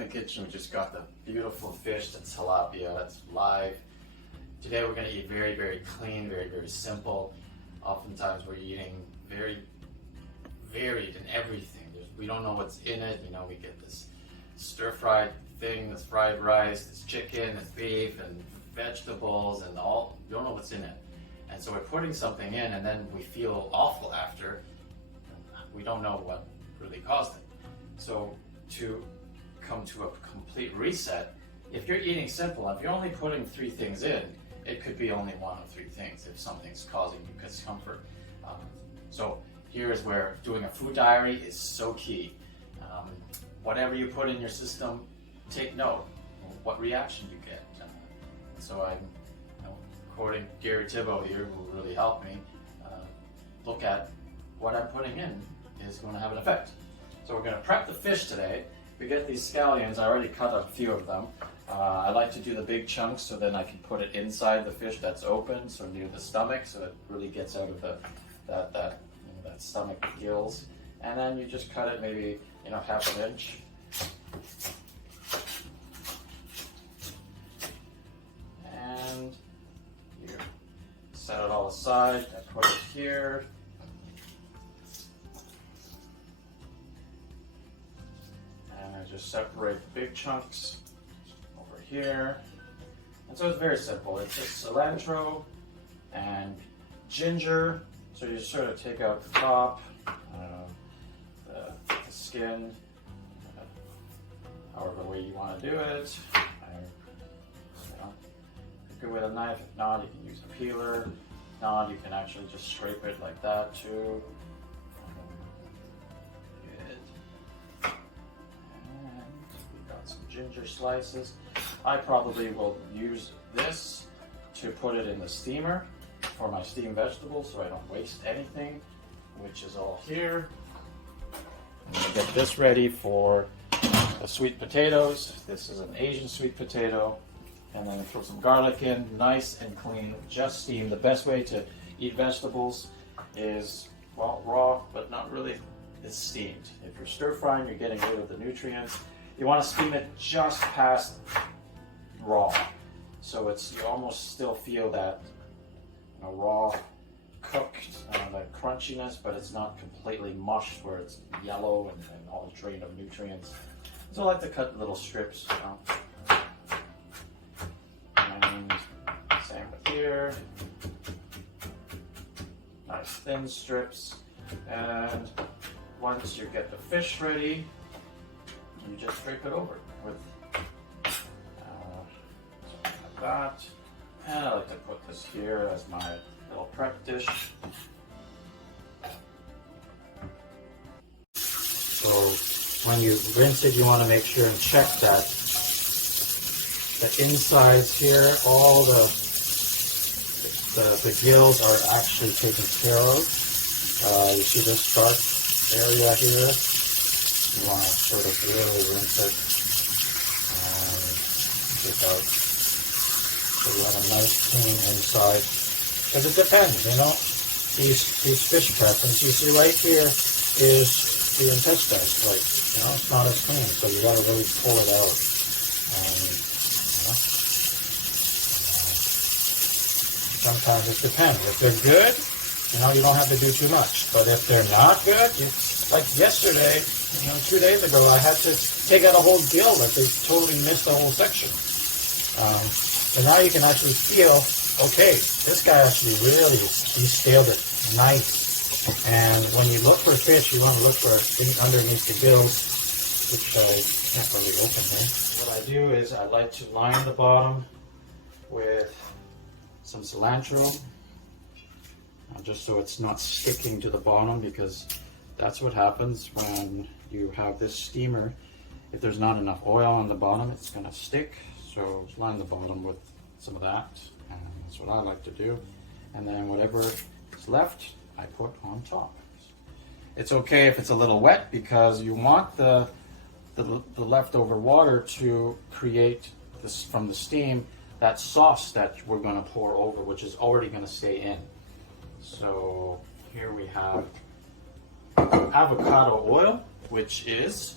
the kitchen. We just got the beautiful fish, that's tilapia, that's live. Today we're going to eat very, very clean, very, very simple. Oftentimes we're eating very varied in everything. We don't know what's in it. You know, we get this stir-fried thing, this fried rice, this chicken, this beef, and vegetables, and all. You don't know what's in it. And so we're putting something in, and then we feel awful after. We don't know what really caused it. So to come to a complete reset, if you're eating simple, if you're only putting 3 things in, it could be only 1 of 3 things if something's causing you discomfort. So here's where doing a food diary is so key. Whatever you put in your system, take note of what reaction you get. So I'm, quoting Gary Thibault here, who really helped me, look at what I'm putting in is going to have an effect. So we're going to prep the fish today. We get these scallions. I already cut a few of them. I like to do the big chunks so then I can put it inside the fish that's open, so near the stomach, so it really gets out of that stomach gills. And then you just cut it maybe half an inch. And you set it all aside. I put it here. And I just separate the big chunks over here. And so it's very simple. It's just cilantro and ginger. So you sort of take out the top, the skin, however way you want to do it. You could with a knife. If not, you can use a peeler. If not, you can actually just scrape it like that too. Good. And we got some ginger slices. I probably will use this to put it in the steamer for my steamed vegetables so I don't waste anything, which is all here. I'm going to get this ready for the sweet potatoes. This is an Asian sweet potato. And then throw some garlic in, nice and clean, just steamed. The best way to eat vegetables is, well, raw, but not really. It's steamed. If you're stir frying, you're getting rid of the nutrients. You want to steam it just past raw. So you almost still feel that raw cooked, that crunchiness, but it's not completely mushed where it's yellow and all drained of nutrients. So I like to cut little strips. And same with here. Nice thin strips. And once you get the fish ready, you just drape it over with something like that. And I like to put this here as my little prep dish. So when you rinse it, you want to make sure and check that the insides here, all the gills are actually taken care of. You see this dark area here? You want to sort of really rinse it out. So you have a nice clean inside. Because it depends, these fish preferences. You see right here is the intestines, it's not as clean, so you got to really pull it out. Sometimes it depends. If they're good, you don't have to do too much. But if they're not good, like yesterday, 2 days ago, I had to take out a whole gill that they totally missed the whole section. So now you can actually feel, okay, this guy actually really, he scaled it nice. And when you look for fish, you want to look for things underneath the gills, which I can't really open here. What I do is I like to line the bottom with some cilantro, just so it's not sticking to the bottom, because that's what happens when you have this steamer. If there's not enough oil on the bottom, it's going to stick. So line the bottom with some of that, and that's what I like to do. And then whatever is left, I put on top. It's okay if it's a little wet, because you want the leftover water to create this from the steam, that sauce that we're going to pour over, which is already going to stay in. So here we have avocado oil, which is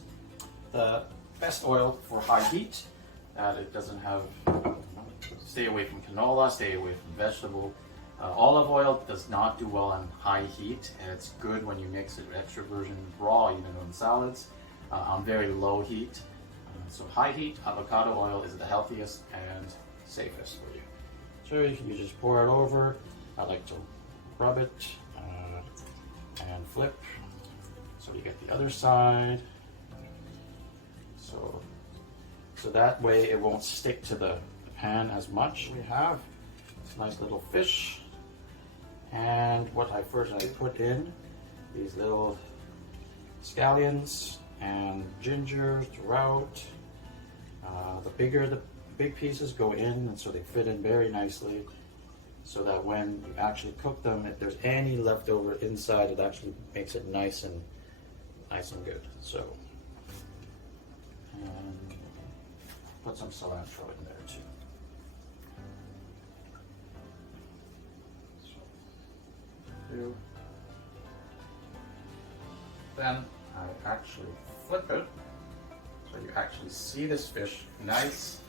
the best oil for high heat. That it doesn't have, stay away from canola, stay away from vegetable. Olive oil does not do well on high heat, and it's good when you mix it extra virgin raw, even on salads, on very low heat. So high heat avocado oil is the healthiest and safest for you. So you just pour it over. I like to rub it and flip, so you get the other side. So that way it won't stick to the pan as much. We have this nice little fish, and what I put in these little scallions and ginger throughout. The big pieces go in, and so they fit in very nicely, so that when you actually cook them, if there's any leftover inside, it actually makes it nice and good. So, and put some cilantro in there too. Then I actually flip it, so you actually see this fish nice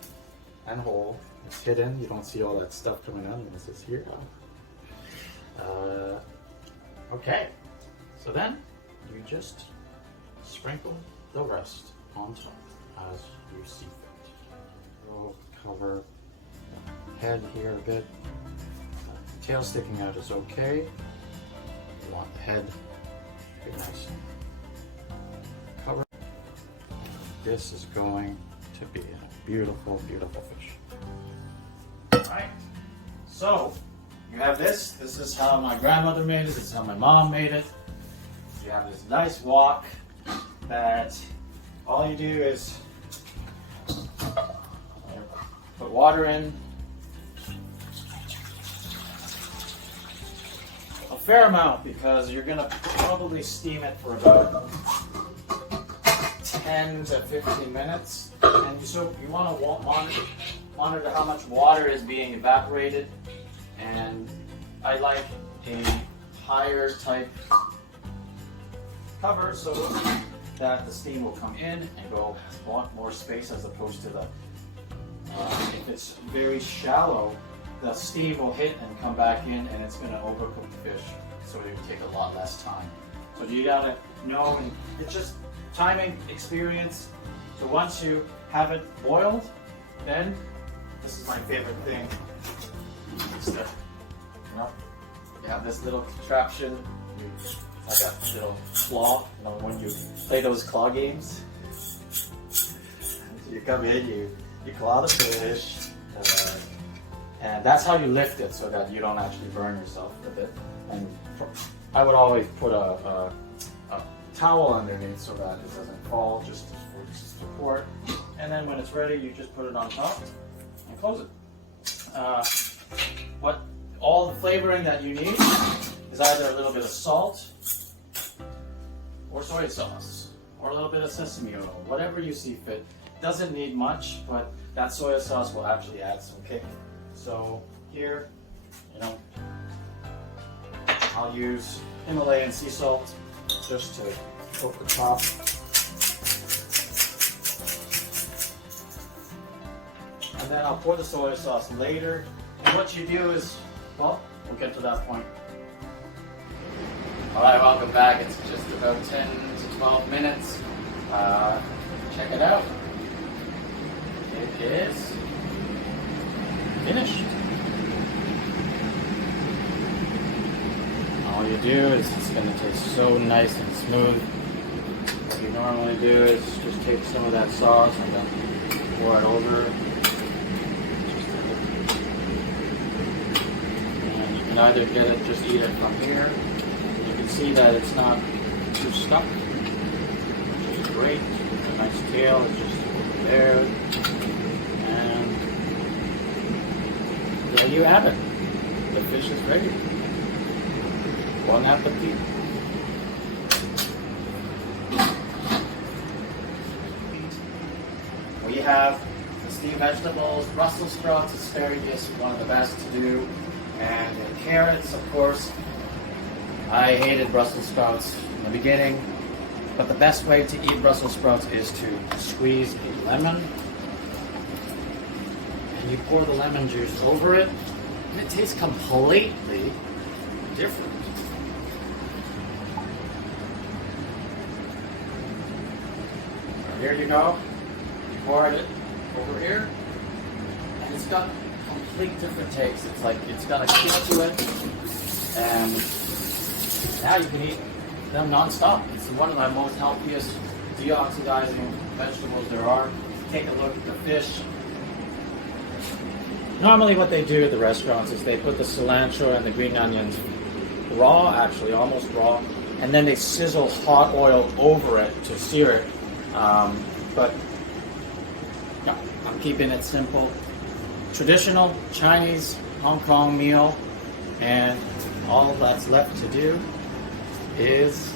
and whole. It's hidden, you don't see all that stuff coming out unless it's here. Okay, so then you just sprinkle the rest on top as you see fit. We'll cover the head here a bit. The tail sticking out is okay. You want the head to be nice and covered. This is going to be a beautiful, beautiful fish. Alright, so you have this. This is how my grandmother made it. This is how my mom made it. You have this nice wok that all you do is put water in, a fair amount, because you're gonna probably steam it for about 10 to 15 minutes, and you want to monitor how much water is being evaporated. And I like a higher type cover so that the steam will come in and go want more space, as opposed to the if it's very shallow, the steam will hit and come back in, and it's going to overcook the fish, so it will take a lot less time. So you gotta know, and it's just timing, experience. So once you have it boiled, then this is my favorite thing. You have this little contraption, like a little claw, when you play those claw games. You come in, you claw the fish, and that's how you lift it, so that you don't actually burn yourself with it. And I would always put a towel underneath so that it doesn't fall, just for support. And then when it's ready, you just put it on top and close it. All the flavoring that you need is either a little bit of salt or soy sauce or a little bit of sesame oil, whatever you see fit. Doesn't need much, but that soy sauce will actually add some kick. So here, I'll use Himalayan sea salt just to coat the top. And then I'll pour the soy sauce later. And what you do is, well, we'll get to that point. Alright, welcome back. It's just about 10 to 12 minutes. Check it out. It is finished. All you do is, it's going to taste so nice and smooth. What you normally do is just take some of that sauce and then pour it over. And you can either get it, just eat it from here. You can see that it's not too stuck, which is great. A nice tail is just over there. And there you have it. The fish is ready. Bon appetit. We have the steamed vegetables, Brussels sprouts, asparagus, one of the best to do, and the carrots, of course. I hated Brussels sprouts in the beginning, But the best way to eat Brussels sprouts is to squeeze a lemon. And you pour the lemon juice over it, and it tastes completely different. So here you go. You pour it over here, and it's got complete different taste. It's like it's got a kick to it, and now you can eat them non-stop. It's one of the most healthiest deoxidizing vegetables there are. Take a look at the fish. Normally what they do at the restaurants is they put the cilantro and the green onions raw, actually almost raw, and then they sizzle hot oil over it to sear it. But no, I'm keeping it simple. Traditional Chinese Hong Kong meal, and all that's left to do is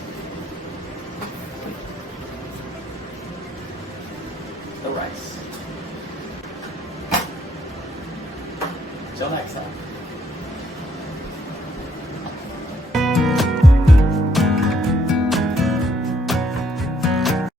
the rice. Till next time.